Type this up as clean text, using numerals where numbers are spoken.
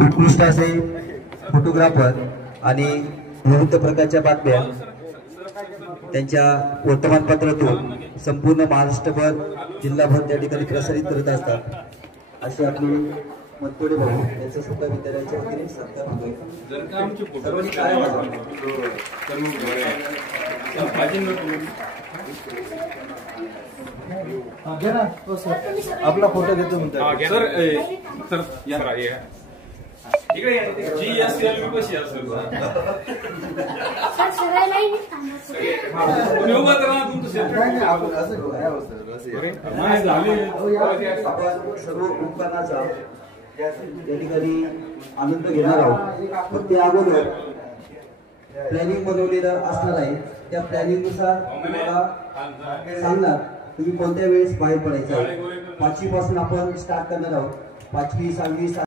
उत्कृष्ट असे फोटोग्राफर आणि विविध प्रकारच्या बातम्या त्यांच्या वर्तमानपत्रातून संपूर्ण महाराष्ट्रभर जिल्हाभर त्या ठिकाणी प्रसारित करत असतात अशी आपली मतोडे भाऊ यांचं सुद्धा विद्यालयाच्या वतीने सत्कार होतोय। सर्वांनी काय आपला फोटो घेतो म्हणतात सर इकडे GSLV कशी असेल तुम्ही उभा करा तुमचं आपण सर्व उपकरणाचा या ठिकाणी आनंद घेणार आहोत। पण ते अगोदर प्लॅनिंग बनवलेलं असणार आहे, त्या प्लॅनिंग नुसार तुम्हाला सांगणार तुम्ही कोणत्या वेळेस बाहेर पडायचं आहे। 5वी पासून आपण स्टार्ट करणार आहोत। 5वी 6वी